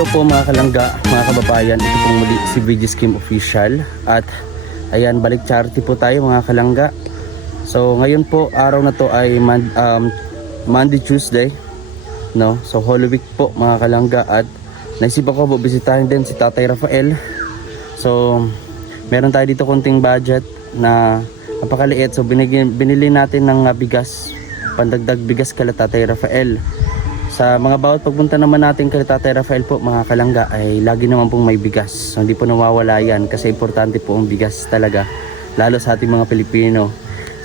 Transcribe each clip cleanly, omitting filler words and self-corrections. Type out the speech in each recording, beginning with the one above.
Hello po mga kalangga, mga kababayan. Ito pong muli si VG Scheme Official. At ayan, balik charity po tayo mga kalangga. So ngayon po, araw na to ay Monday, Tuesday, no? So Holy Week po mga kalangga. At naisip ako bisitahin din si Tatay Rafael. So meron tayo dito konting budget na napakaliit. So binili natin ng bigas, pandagdag bigas kala Tatay Rafael. Sa mga bawat pagpunta naman natin kay Tatay Rafael po mga kalangga ay lagi naman pong may bigas. So hindi po nawawala yan kasi importante po ang bigas talaga, lalo sa ating mga Pilipino.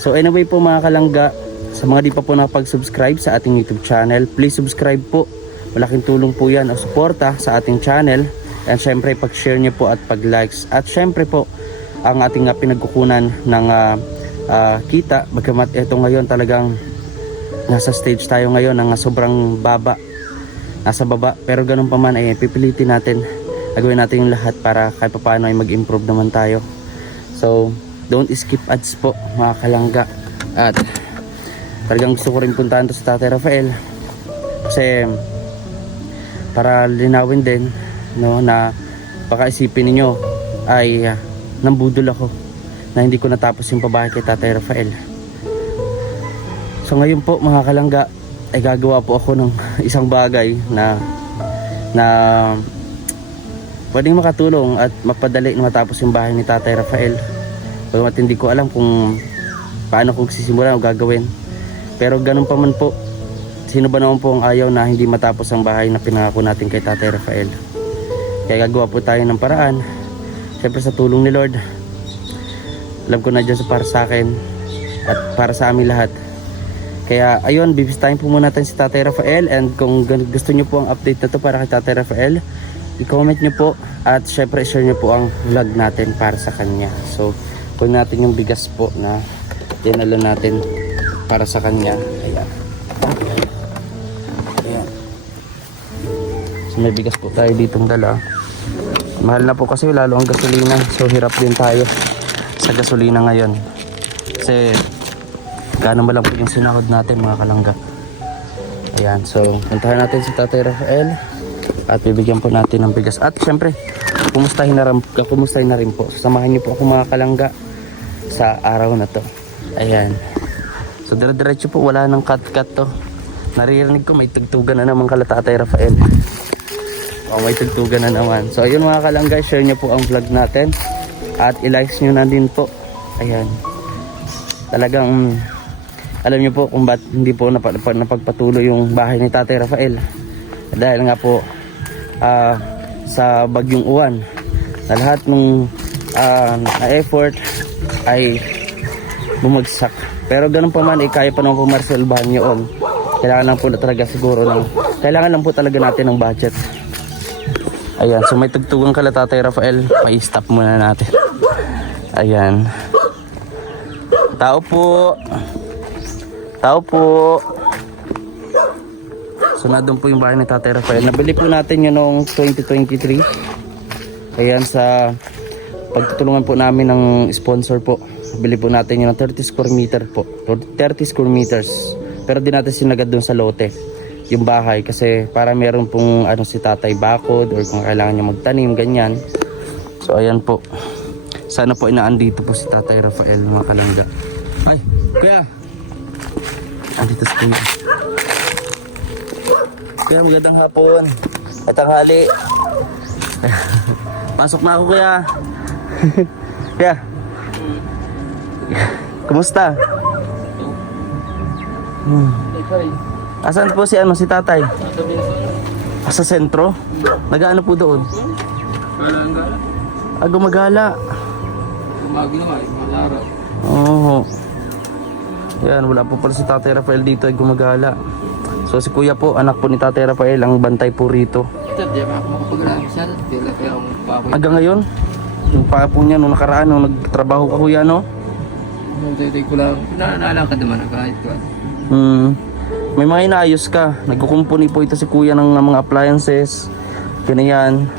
So anyway po mga kalangga, sa mga di pa po nakapag-subscribe sa ating YouTube channel, please subscribe po. Malaking tulong po yan o suporta sa ating channel. And syempre pag-share nyo po at pag-likes. At syempre po ang ating pinagkukunan ng kita. Bagamat ito ngayon talagang nasa stage tayo ngayon ng sobrang baba, nasa baba, pero ganun pa man ay pipilitin natin, gagawin natin yung lahat para kahit pa paano ay mag-improve naman tayo. So don't skip ads po mga kalangga. At talagang gusto ko rin puntahan to sa Tatay Rafael kasi para linawin din, no, na baka isipin ninyo ay nambudol ako na hindi ko natapos yung pabahay kay Tatay Rafael. So ngayon po mga kalangga ay gagawa po ako ng isang bagay na pwedeng makatulong at mapadali na matapos yung bahay ni Tatay Rafael. Bagamat hindi ko alam kung paano ko sisimulan o gagawin. Pero ganun pa man po, sino ba naman po ang ayaw na hindi matapos ang bahay na pinangako natin kay Tatay Rafael. Kaya gagawa po tayo ng paraan. Siyempre sa tulong ni Lord. Alam ko na dyan para sa akin at para sa amin lahat. Kaya ayun, bibisitahin po muna natin si Tatay Rafael. And kung gusto nyo po ang update na to para kay Tatay Rafael, i-comment nyo po at syempre share nyo po ang vlog natin para sa kanya. So kunin natin yung bigas po na dinala natin para sa kanya. Ayan. Ayan. So may bigas po tayo ditong dala. Mahal na po kasi lalo ang gasolina. So hirap din tayo sa gasolina ngayon. Kasi gano'n ba lang po yung sinahod natin mga kalangga. Ayan, so puntahan natin si Tatay Rafael at bibigyan po natin ng bigas. At syempre kumustahin na rin po. Samahan niyo po ako mga kalangga sa araw na to. Ayan, so dire-diretso po, wala nang cut to. Naririnig ko may tugtugan na naman kala Tatay Rafael. May tugtugan na naman. So ayun mga kalangga, share niyo po ang vlog natin at i-likes niyo na din po. Ayan, talagang alam niyo po kung ba't hindi po napagpatuloy yung bahay ni Tatay Rafael. Dahil nga po sa bagyong uwan na lahat ng effort ay bumagsak. Pero ganun pa man, kaya pa naman po marisolbahan yun. Kailangan lang po talaga siguro kailangan lang po talaga natin ng budget. Ayan, so may tugtugan kala Tatay Rafael. Pa-stop muna natin. Ayan. Tao po. Tao po. So nandun po yung bahay ni Tatay Rafael. Nabili po natin yun noong 2023. Ayan, sa pagtutulungan po namin ng sponsor po. Nabili po natin yun ng 30 square meter po. 30 square meters. Pero di natin sinagad dun sa lote yung bahay kasi para meron pong si Tatay bakod or kung kailangan niya magtanim, ganyan. So ayan po. Sana po inaandito po si Tatay Rafael mga kalangga. Ay, kuya! Andito si kuya. Kuya, magandang hapon. At tanghali. Pasok na ako kuya. Kuya. Kumusta? Asan po si Tatay? Sa sentro? Nag-ano po doon? Gumagala. Oo. Yan, wala po pala si Tatay Rafael dito ay gumagala. So si kuya po, anak po ni Tatay Rafael, ang bantay po rito. Hanggang ngayon? Yung pa po niya nung nakaraan, nung nagtrabaho ka kuya, no? Ko lang, naalakad naman kahit ko. May mga inaayos ka. Nagkukumpuni po ito si kuya ng mga appliances. Ganyan.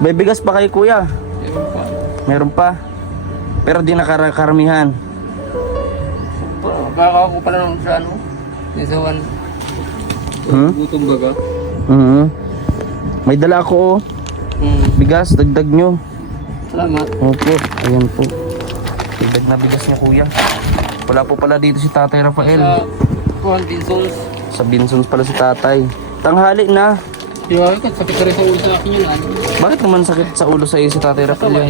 May bigas pa kay kuya? Meron pa. Meron pa? Pero di nakaramihan. Baka ako pala nung sa Nisawan. Gutom baga. May dala ako oh. Bigas, dagdag nyo. Salamat. Opo, ayan po. Dagdag na bigas niya kuya. Wala po pala dito si Tatay Rafael. Sa Kuhan Vinsons. Sa Binsons pala si Tatay. Tanghali na. Diba, sakit ka rin sa ulo sa akin yun. Bakit naman sakit sa ulo sa iyo si Tatay Rafael?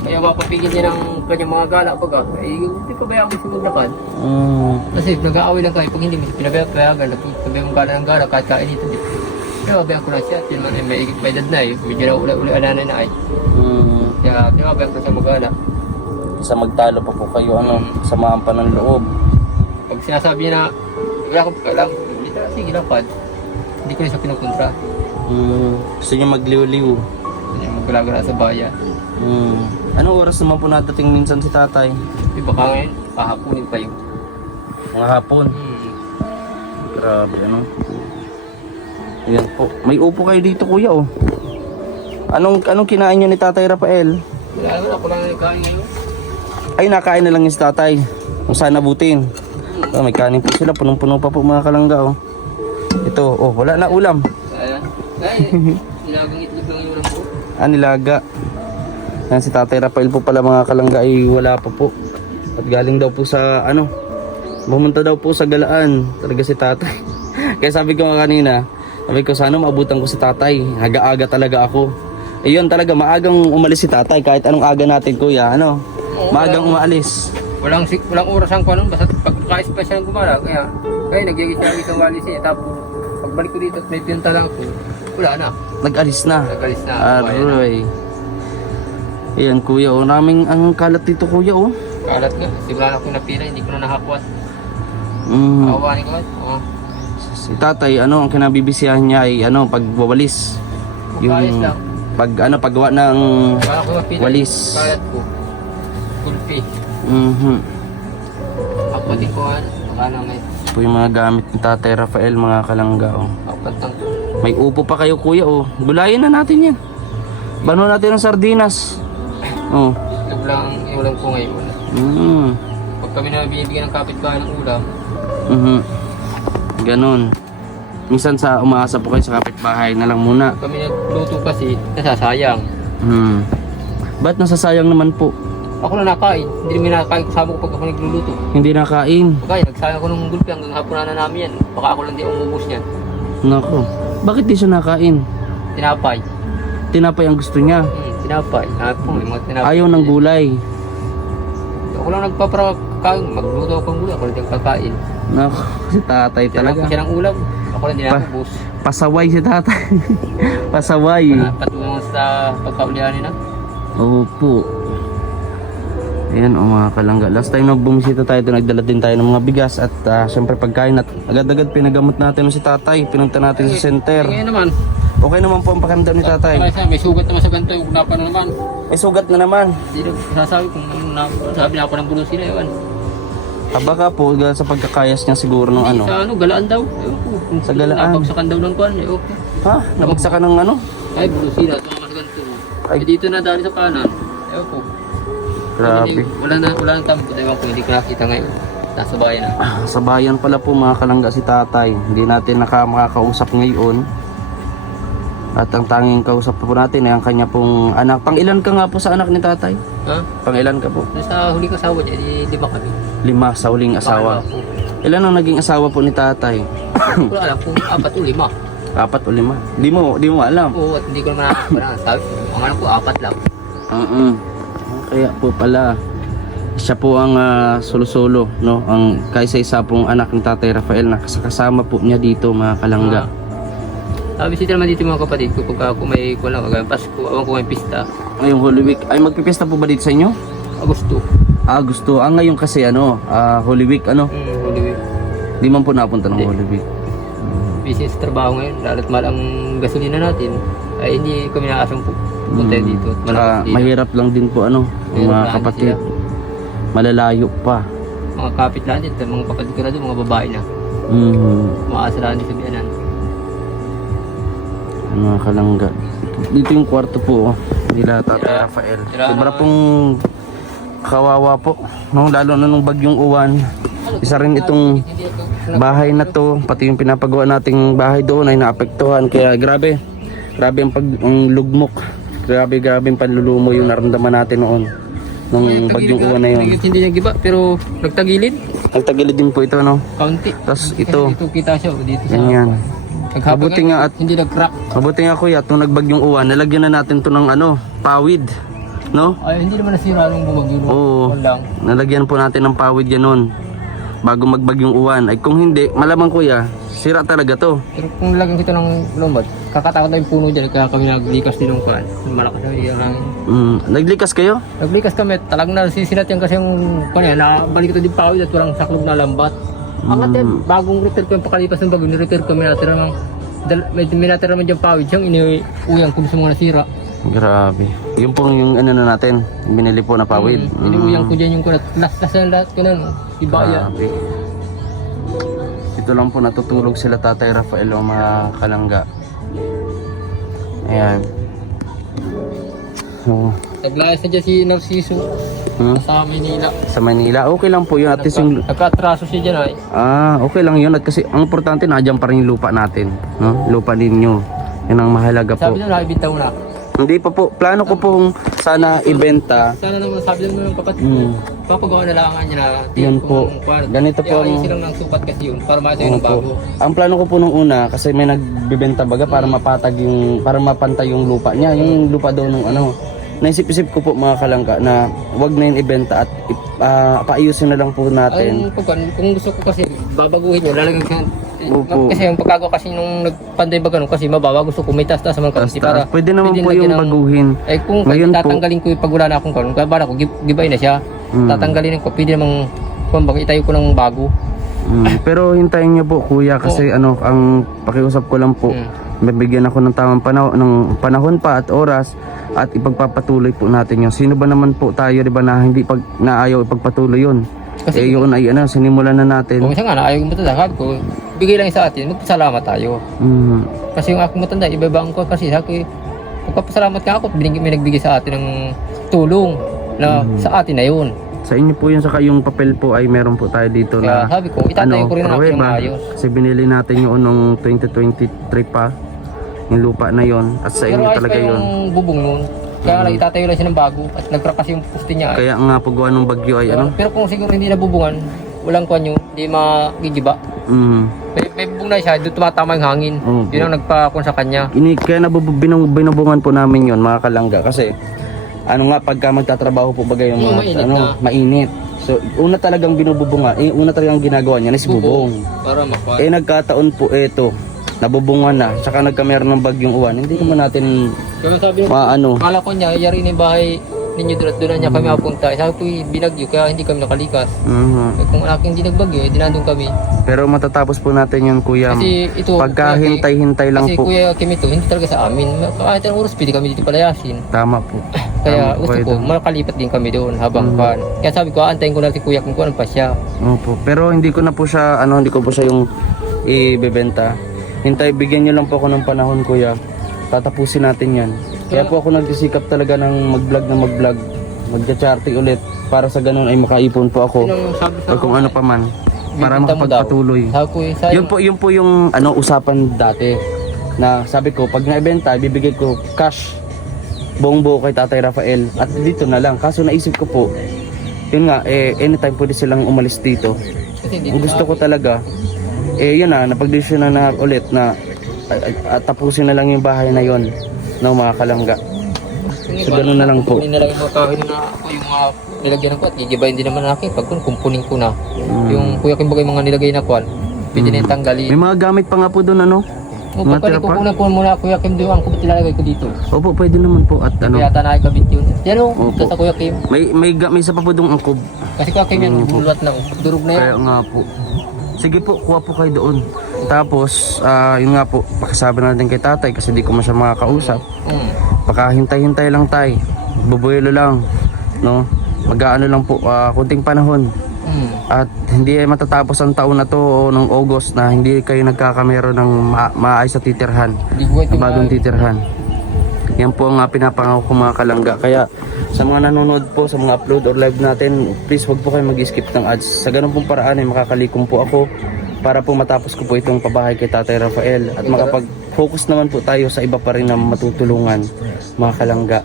Kaya mapapigil niya ng kanyang mga gala pag hindi pa bayaan ko siya maglakad. Kasi nag-aaway lang kayo pag hindi mo siya pinabayagan, nagpabayaan ng gala ng gala kahit kain dito. Pinababayaan ko na siya, yun man may igit pa edad na eh, medyo na uli ananay na ay. Kaya pinababayaan ko siya magala. Sa magtalo pa po kayo, samahan pa ng loob. Pag sinasabi niya na, wala akong kailang, hindi talaga sige lapad. Hindi ko rin siya pinukontra. Gusto niyo magliw-liw. Hindi magkalagala sa bayan. Anong oras naman po nadating minsan si Tatay? Baka ngayon, pahapunin pa yun. Mga hapon. Grabe Ayan po. May upo kayo dito kuya oh. Anong kinain niyo ni Tatay Rafael? Wala naman, ako lang nagkain ngayon. Ay nakain na lang yung si Tatay. Kung saan nabutin. May kanin po sila. Punong-puno pa po mga kalangga oh. Ito oh, wala na ulam. Ayan. Ay, nilagang itlog lang yung ulam ko. Nilaga. Yan si Tatay Rafael po pala mga kalangga ay wala pa po. At galing daw po sa pumunta daw po sa galaan. Talaga si Tatay. Kaya sabi ko nga kanina, sabi ko sana maabutan ko si Tatay. Aga-aga talaga ako. Ayun talaga maagang umalis si Tatay kahit anong aga natin kuya. Maagang umaalis. Walang oras ang kuwan, basta pagkakais pa siya ng gumala. Kaya nagyagis siya isang walis niya. Tapos pagbalik ko dito at may pinunta lang ako, wala na. Nag-alis na. Nagalis na. Aroy. Ayan kuya oh, naming ang kalat dito kuya oh. Kalat nga, simula na ako napila, hindi ko na nakakuat. Awanin ko oh. Si Tatay, ang kinabibisihan niya ay pagwawalis. Yung lang. Paggawa ng Wala ko napila. walis. Kalat ko. Kulpi. Apat ko baka na may Po yung mga gamit ni Tatay Rafael mga kalangga oh. apat lang. May upo pa kayo kuya oh. Gulayin na natin yan. Bano natin ng sardinas. Oh. Itlog lang ang ulam ko ngayon. Pag kami na binibigyan ng kapitbahay ng ulam, Ganon. Minsan sa umaasa po kayo sa kapitbahay na lang muna. kami nagluto kasi, nasasayang. Ba't nasasayang naman po? Ako na nakain, hindi namin nakakain kasama ko pag ako nagluluto. Hindi nakain. Kaya nagsayang ako ng gulpi hanggang hapunan na namin yan. Baka ako lang di umubos niyan. Nako. Bakit di siya nakain? Tinapay. Tinapay ang gusto niya. Tinapay. May mga tinapay. Ayaw ng gulay. Ako lang nagpaparakain. Magluto ako ng gulay. Ako lang di kakain. Nako. Si Tatay Tinapay talaga. siya ng ulam. Ako lang di nakubos. Pasaway si Tatay. Pasaway. Patungo sa pagkaulihan nila. Opo. Ayan mga kalangga. Last time na bumisita tayo ito, nagdala din tayo ng mga bigas at syempre pagkain at agad-agad pinagamot natin si Tatay. Pinunta natin sa center. Ngayon naman. Okay naman po ang pakiramdam ni Tatay. May sugat naman sa ganito. Yung napano naman. May sugat na naman. Hindi na sasabi kung sabi na ako ng bulo sila. Ewan. Baka po sa pagkakayas niya siguro ng Sa galaan daw. Ewan ko. Sa galaan. Napagsakan daw ng kuwan. Ewan ko. Ha? Nabagsakan ng Ay, bulo sila. Tumama sa ganito. Ay. Dito na dali sa kanan. Ewan ko. Grabe. Wala nang tampo. Ewan ko. Hindi ko nakita ngayon. Nasa bayan na. Sa bayan pala po mga kalangga si Tatay. Hindi natin makakausap ngayon. At ang tanging kausap po natin ay ang kanya pong anak. Pangilan ka nga po sa anak ni Tatay? Ha? Pangilan ka po? Sa huling asawa niya, di ba kami? 5 sa huling asawa. Ilan ang naging asawa po ni Tatay? Wala alam kung 4 o 5. 4 o 5? Di mo alam? Oo, at hindi ko naman nakakapala. Sabi, ang alam ko 4 lang. Kaya po pala siya po ang solo-solo, no? Ang kaisa-isa pong anak ni Tatay Rafael na kasama po niya dito mga kalangga. Bisita naman dito mga kapatid ko pagka ako may kulang kagaya Pasko, awang ko may pista. Ngayong Holy Week, ay magpipesta po ba dito sa inyo? Agosto. Gusto. Ngayon kasi Holy Week Holy Week. Di man po napunta ng Holy Week. Busy sa trabaho ngayon, lalo't mahal ang gasolina natin. Ay hindi kami nakasang punta dito. Saka mahirap lang din po yung mga kapatid. Malalayo pa. Mga kapit lang din, mga kapatid ko na doon, mga babae na. Maasa lang din sa biyanan. Mga kalangga. Dito yung kwarto po nila Tatay Rafael. Sobra pong kawawa po. Lalo na nung bagyong uwan. Isa rin itong bahay na to, pati yung pinapagawa nating bahay doon ay naapektuhan. Kaya grabe. Grabe ang lugmok. Grabe ang panlulumo yung naramdaman natin noon. Nung bagyong uwan na yun. Hindi niya giba, pero nagtagilid. Nagtagilid din po ito, no? Kaunti. Tapos Kasi ito, dito kita siya, dito sa... ganyan. Naghabang Mabuti nga at hindi nag-crack. mabuti nga kuya, itong nagbagyong uwan, nalagyan na natin to ng pawid. No? Ay, hindi naman nasira nung bumagyo. Oo. Lang. Nalagyan po natin ng pawid ganon. Bago magbagyong uwan. Ay kung hindi, malamang kuya, sira talaga to. Pero kung nilagyan ko ito ng lombad, kakatakot na yung puno dyan, kaya kami naglikas din ng kuhan. Malakas na yung hangin. Naglikas kayo? Naglikas kami, talagang nasisilat yan kasi yung kuhan yan, nabalik ito din pawid at walang saklog na lambat. Ang atin, bagong repair ko yung pakalipas ng bago, ni-repair ko, minatira ng minatira naman dyan pawid siyang iniuyang kung gusto mga nasira. Grabe. Yung pong yung ano na natin, yung binili po na pawid. Iniuyang ko dyan yung kulat. Las na lahat ko na, ibaya. Grabe. Ito lang po natutulog sila Tatay Rafael o mga kalangga. Ayan. So, Naglayas na dyan si Narciso sa Manila. sa Manila, okay lang po yun. At least yung Nagka-atraso siya dyan ay. okay lang yun. At kasi ang importante, nandiyan pa rin yung lupa natin. No? Lupa ninyo. Yan ang mahalaga po. Sabi na nakibitaw na. Hindi pa po. Plano ko pong sana ibenta. Sana naman sabi naman ng kapatid papagawa na lang niya na. Yan po. Ganito po ang... Ayun silang ng sukat kasi yun para makita yung bago. Ang plano ko po nung una, kasi may nagbibenta baga para mapatag yung, para mapantay yung lupa niya. Yung lupa daw nung naisip-isip ko po mga kalangka na wag na yung ibenta at paayusin na lang po natin. Kung gusto ko kasi babaguhin yun, lalagyan ko. Opo. Kasi yung pagkagawa kasi nung nagpanday ba ganun kasi mababa gusto ko may taas-taas naman kasi para Pwede naman po yung lagyan ng- baguhin. kung Ngayon po- tatanggalin ko yung pag wala na akong karon, bala ko gibay na siya. Tatanggalin ko, pwede namang kumbaga itayo ko ng bago. Pero hintayin niyo po kuya kasi ang pakiusap ko lang po. Bibigyan ako ng tamang panahon pa at oras at ipagpapatuloy po natin yun. Sino ba naman po tayo, di ba, na hindi naayaw ipagpatuloy yun? Kasi yun ay sinimulan na natin. kung siya nga na ayaw ko matanda, sabi ko, bigay lang sa atin, magpasalamat tayo. Kasi yung aking matanda, iba-ibang ko kasi sabi ko, magpapasalamat nga ako, may nagbigay sa atin ng tulong na sa atin na yun. Sa inyo po yun, saka yung papel po ay meron po tayo dito Kaya na sabi ko, itatayo ko rin natin ng pruweba. maayos. Kasi binili natin yun noong 2023 pa, yung lupa na yon at sa Pero inyo ayos talaga pa yun. yung bubong nun. Kaya lang itatayo lang siya ng bago at nagcrack kasi yung poste niya. Kaya nga paggawa ng bagyo ay Pero kung siguro hindi nabubungan, walang kwan yun, hindi magigiba. May bubong na siya, doon tumatama yung hangin. Opo. Yun ang nagpakon sa kanya. Kaya binubungan po namin yon mga kalangga kasi pagka magtatrabaho po bagay yung mainit mainit. So una talagang binububunga, una talagang ginagawa niya is bubong. Para makwan. Nagkataon po ito, nabubungan na, saka nagkameron ng bagyong uwan. Hindi naman natin Kaya sabi niya, kala ko niya, yari na yung bahay ninyo doon at doon na niya kami mapunta. Sabi ko, binagyo, kaya hindi kami nakalikas. Kung aking hindi nagbagyo, dinandun kami. Pero matatapos po natin yun kuya. Kasi ito, Pagka hintay-hintay lang kasi po. Kuya Kim ito, hindi talaga sa amin. Kahit ang oras, pwede kami dito palayasin. Tama po. Kaya Tama po gusto kayo ko, dun. makalipat din kami doon habang pan. Kaya sabi ko, antayin ko na si Kuya Kim kung ano pa siya. Opo. Pero hindi ko na po siya, hindi ko po siya yung ibebenta. Bigyan niyo lang po ako ng panahon kuya. Tatapusin natin yan. Kaya po ako nagsisikap talaga ng mag-vlog. Mag-charting ulit. Para sa ganun ay makaipon po ako. Yun ang sabi sa O kung ano pa man. Para bibenta mo makapagpatuloy. daw. Sabi ko, Yun po yung usapan dati. Na sabi ko, pag naibenta, ibibigay ko cash. Buong buo kay Tatay Rafael. At dito na lang. Kaso naisip ko po, yun nga, anytime pwede silang umalis dito. kasi Ang gusto ko talaga, yun napag-desisyon na ulit na tapusin na lang yung bahay na yon ng mga kalangga. So ganun na lang po. Kukunin na lang yung mga kahoy na ako yung mga nilagyan ng kuwan. Gigibayin din naman akin. Pag kumpunin ko na. Yung Kuya Kim bagay mga nilagay na kuwan. Pwede na yung tanggalin. May mga gamit pa nga po doon mga Pagka tira pa. kukunan po muna Kuya Kim doon. Ang kubit ilalagay ko dito. Opo, pwede naman po at Kaya nakikabit yun. Yan o, Opo. sa Kuya Kim. may isa pa po doon angkob. Kasi Kuya Kim yan, bululat na o. Durog na yan. Kaya nga po. Sige po, kuha po kayo doon. Tapos, yun nga po, pakisabi natin kay tatay kasi di ko masya makakausap. Baka hintay-hintay lang tayo. Bubuelo lang. No? Mag-aano lang po, kunting panahon. At hindi matatapos ang taon na to o ng August na hindi kayo nagkakamero ng maayos sa titirhan. Bagong titirhan. Yan po ang pinapangako ko mga kalangga. Kaya sa mga nanonood po sa mga upload or live natin, please wag po kayo mag-skip ng ads. Sa ganun pong paraan ay makakalikom po ako para po matapos ko po itong pabahay kay Tatay Rafael at makapag-focus naman po tayo sa iba pa rin na matutulungan, mga kalangga.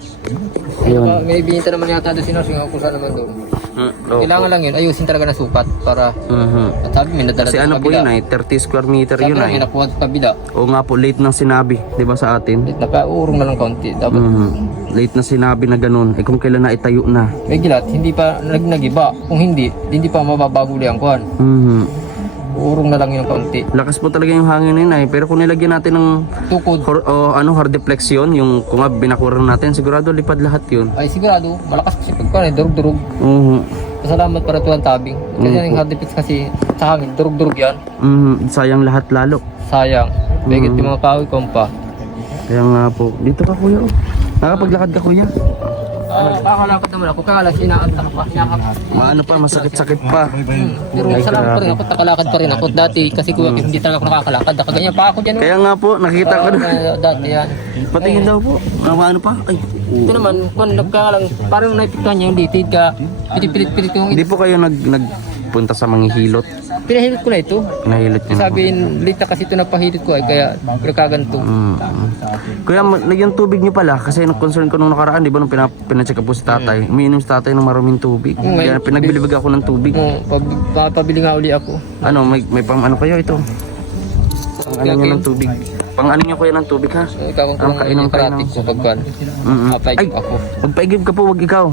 Yun. May binita naman yata doon sinasing ako saan naman doon. Kailangan lang yun, ayusin talaga na sukat para at sabi may nadala Kasi doon ano sa po kabila. yun ay 30 square meter Sabi yun lang, ay. may nakuha sa kabila. O nga po, late nang sinabi, di ba sa atin? Nakaurong na lang kaunti. Dapat Late na sinabi na ganun. Eh kung kailan na itayo na. may gilat, hindi pa nagiba. Kung hindi pa mababago ulit ang kuhan. Uurong na lang yung kaunti. Lakas po talaga yung hangin yun ay. Pero kung nilagyan natin ng Tukod. hard deflection, yung kung nga binakuran natin, sigurado lipad lahat yun. Ay sigurado, malakas kasi pagkuhan, durug-durug. Pasalamat para tuwan tabing. Kasi yung hard defense kasi sa hangin, durug-durug yan. Sayang lahat lalo. Sayang. Begit yung mga kahoy kompa. Kaya nga po. Dito ka kuya. Nakapaglakad ka kuya. Kakalakad naman ako. Kakalas, inaantak pa. Ano pa, masakit-sakit pa. Pero salamat pa rin ako. Nakalakad pa rin ako. Dati kasi kuya, hindi talaga ako nakakalakad. Nakaganyan pa ako dyan. Kaya nga po, nakita ko na. Dati yan. Patingin daw po. Ano pa? Ay. Ito naman, kung nagkakalang, parang naipiktuhan niya yung litid ka. Pilit-pilit ko yung Hindi po kayo nagpunta sa manghihilot. pinahilot ko na ito. Pinahilot niyo. Sabihin, late na kasi ito napahilot ko ay kaya nagkaganto. Kuya, yung tubig niyo pala, kasi concern ko nung nakaraan, di ba, nung pinacheck up po si tatay, umiinom si tatay ng maruming tubig. Kaya pinagbilibig ako ng tubig. Pabili nga uli ako. Ano, may pang ano kayo ito? Pang ano niyo ng tubig? Pang ano niyo kuya ng tubig ha? Ikaw Ang kainom kayo karating ko pagkan. Ay, ako. magpaigib ka po, wag ikaw.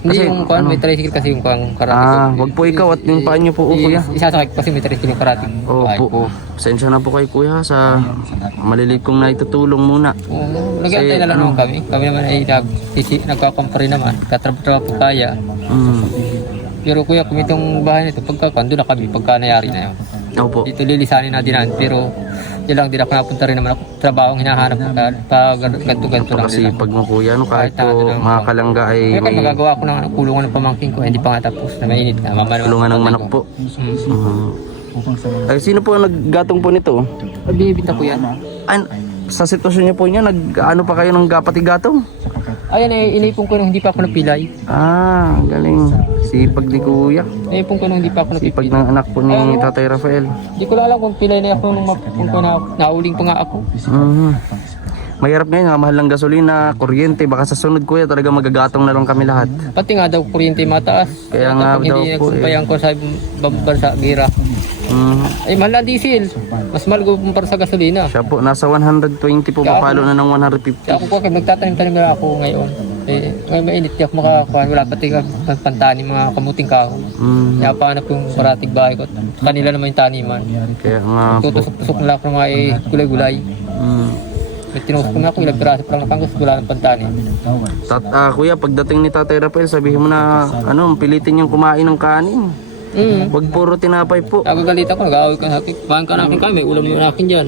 Hindi yung kuan, may tricycle kasi yung kuan karating ko. Wag po ikaw at yung paa niyo po, kuya. Isasakay ko kasi may tricycle yung karating. Opo. Pasensya na po kay kuya sa maliliit kong naitutulong muna. Nag-antay na lang naman kami. Kami naman ay nagkakampare naman. Katrabaho po kaya. Pero kuya, kung itong bahay nito, pagkakan, doon na kami, pagka nayari na yun. Opo. Dito lilisanin na dinan, pero yun lang, din ako napunta rin naman ako. Trabaho ang hinahanap ko pa ganto-ganto lang. Kasi pag mo kuya, no, kahit po mga kalangga ay Kaya pag magagawa ko ng kulungan ng pamangkin ko, hindi pa nga tapos na mainit na. kulungan ng manok po. Ay, sino po ang naggatong po nito? Binibita ko yan. Sa sitwasyon niyo po niya, ano pa kayo ng gapati-gatong? Ayan, inipon ko nung hindi pa ako napilay. Galing. Sipag ni kuya. Inipon ko nung hindi pa ako Sipag napilay. ng anak po ni Tatay Rafael. Hindi ko alam kung pilay na ako nung nauling pa nga ako. Mahirap ngayon, mahal ng gasolina, kuryente. Baka sa sunod kuya, talaga magagatong na lang kami lahat. Pati nga daw kuryente mataas. Kaya nga Kapag daw hindi po nagsumpayan ko sa bansa gira. Ay mahal na diesel. Mas mahal ko kumpara sa gasolina. Siya po, nasa 120 po, papalo na ng 150. Kaya ako po, nagtatanim-tanim na ako ngayon. Ngayon mainit, di ako makakuha. Wala pati pantani, mga kamuting kaho. Kaya pahanap yung parating bahay ko. Kanila naman yung taniman. Kaya nga po. Tutusok-tusok na lang ako ng mga gulay-gulay. May tinusok na ako, ilang piraso pa lang napanggas, wala ng pantani. Kuya, pagdating ni Tatay Rafael, sabihin mo na, pilitin yung kumain ng kanin. Wag puro tinapay po. Nagagalit ako, nag-aaway ka sa akin. Kuhaan ka na akin kami, may ulam yung akin dyan.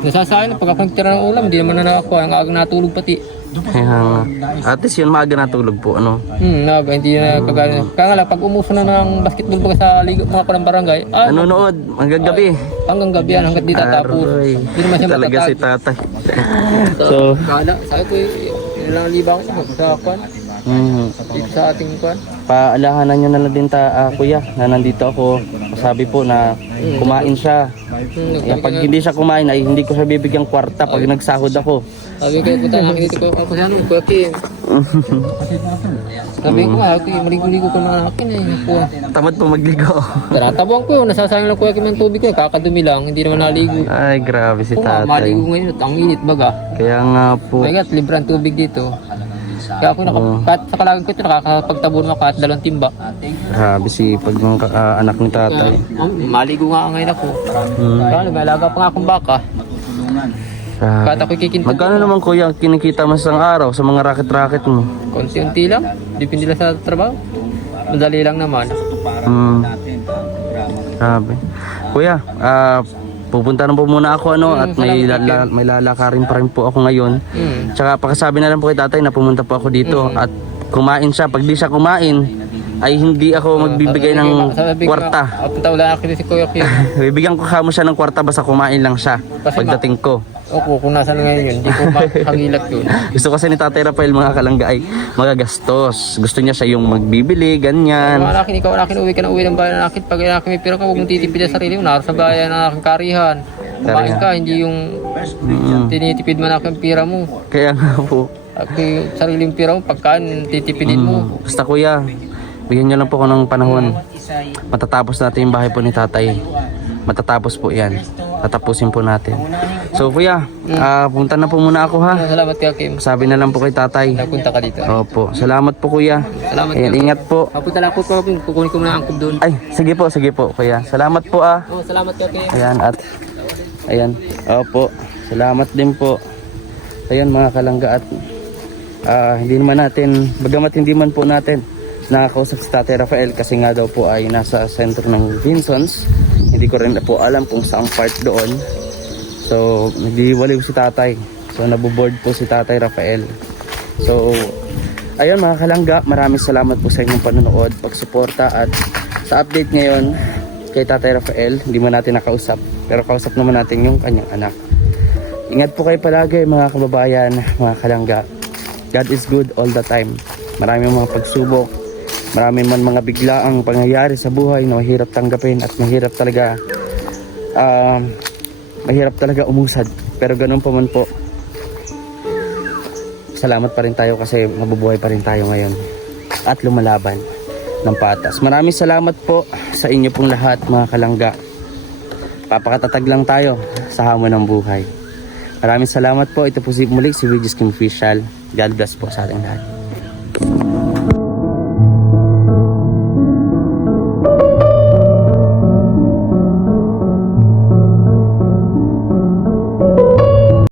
Nasasayang na pag ako nagtira ng ulam, hindi naman na nakakuha. Ang agang natulog pati. Kaya nga. At least yun, maaga natulog po, Hindi na kagano. Kaya nga lang, pag umuso na ng basketball baga sa liga, mga palang barangay, Nanonood, hanggang gabi. hanggang gabi yan, hanggang di tatapos. Aroy. Hindi naman siya Talaga si matatag. Tatay. So, Kala, sabi ko, ilang libang sa kwan. Dito sa ating kwan. paalahanan nyo na lang din kuya, na nandito ako. Sabi po na kumain siya. Pag hindi siya kumain ay hindi ko siya bibigyan kwarta pag nagsahod ako. Sabi ko, punta na dito ko ako sa Kuya Kim. Sabi ko nga, maligo-ligo ko na akin eh. Tamad po magligo. Tinatabang ko, nasasayang lang Kuya Kim ng tubig ko eh. Kakadumi lang, hindi naman naligo. Ay, grabe si Kung nga, Tatay. maligo ngayon at ang init baga. Kaya nga po. Kaya nga, libre ang tubig dito. Kaya ako, kahit sa kalagan ko ito, nakakapagtabo naman kahit 2 timba. Grabe si pag ng anak ni Tatay. Maligo nga ngayon ako. Kaya may alaga pa nga akong baka. Grabe. Kahit ako'y kikinta. Magkano naman kuya ang kinikita mo sa isang araw sa mga racket-racket mo? Konti-unti lang. Depende lang sa trabaho. Madali lang naman. Grabe. Kuya, pupunta na po muna ako at may lalakarin pa rin po ako ngayon. Tsaka pakasabi na lang po kay Tatay na pumunta po ako dito at kumain siya. Pag di siya kumain ay hindi ako magbibigay ng kwarta. Punta wala na si Kuya Kim. Bibigyan ko kamo siya ng kwarta basta kumain lang siya pagdating ko. Opo, kung nasaan ngayon yun, hindi ko makagilat yun. Gusto kasi ni Tatay Rafael mga kalangga ay magagastos. Gusto niya siya yung magbibili, ganyan. Mga akin, ikaw akin, uwi ka na uwi ng bayan ng akin. Pag akin may pira ka, huwag mong titipid sa sarili mo. Naroon sa bayan ng aking karihan. Kumain ka, hindi yung tinitipid man aking pira mo. Kaya nga po. Yung sarili yung pira mo, pagkaan, titipidin mo. Basta kuya, bigyan niyo lang po ko ng panahon. Matatapos natin yung bahay po ni Tatay. Matatapos po yan. Tatapusin po natin. So kuya, punta na po muna ako ha. Salamat ka, Kim. Sabi na lang po kay Tatay. Napunta ka dito. Opo, salamat po kuya. Salamat Ayan, ka. ingat po. Papunta lang ako po, kukunin ko muna ang angkop doon. Ay, sige po kuya. Salamat po ah. Oh, salamat ka, Kim. Ayan at ayan. Opo. Salamat din po. Ayan mga kalangga at hindi naman natin, bagamat hindi man po natin nakakausap si Tatay Rafael kasi nga daw po ay nasa sentro ng Vinsons. Hindi ko rin po alam kung saang part doon. So, nagdiwaliw si Tatay. So, naboboard po si Tatay Rafael. So, ayun mga kalangga, maraming salamat po sa inyong panonood, pagsuporta at sa update ngayon kay Tatay Rafael, hindi mo natin nakausap. Pero kausap naman natin yung kanyang anak. Ingat po kayo palagi mga kababayan, mga kalangga. God is good all the time. Maraming mga pagsubok, marami man mga biglaang pangyayari sa buhay na mahirap tanggapin at mahirap talaga umusad. Pero ganun pa man po, salamat pa rin tayo kasi mabubuhay pa rin tayo ngayon at lumalaban ng patas. Maraming salamat po sa inyo pong lahat mga kalangga. Papakatatag lang tayo sa hamon ng buhay. Maraming salamat po. Ito po muli si Regis Kim Official. God bless po sa ating lahat.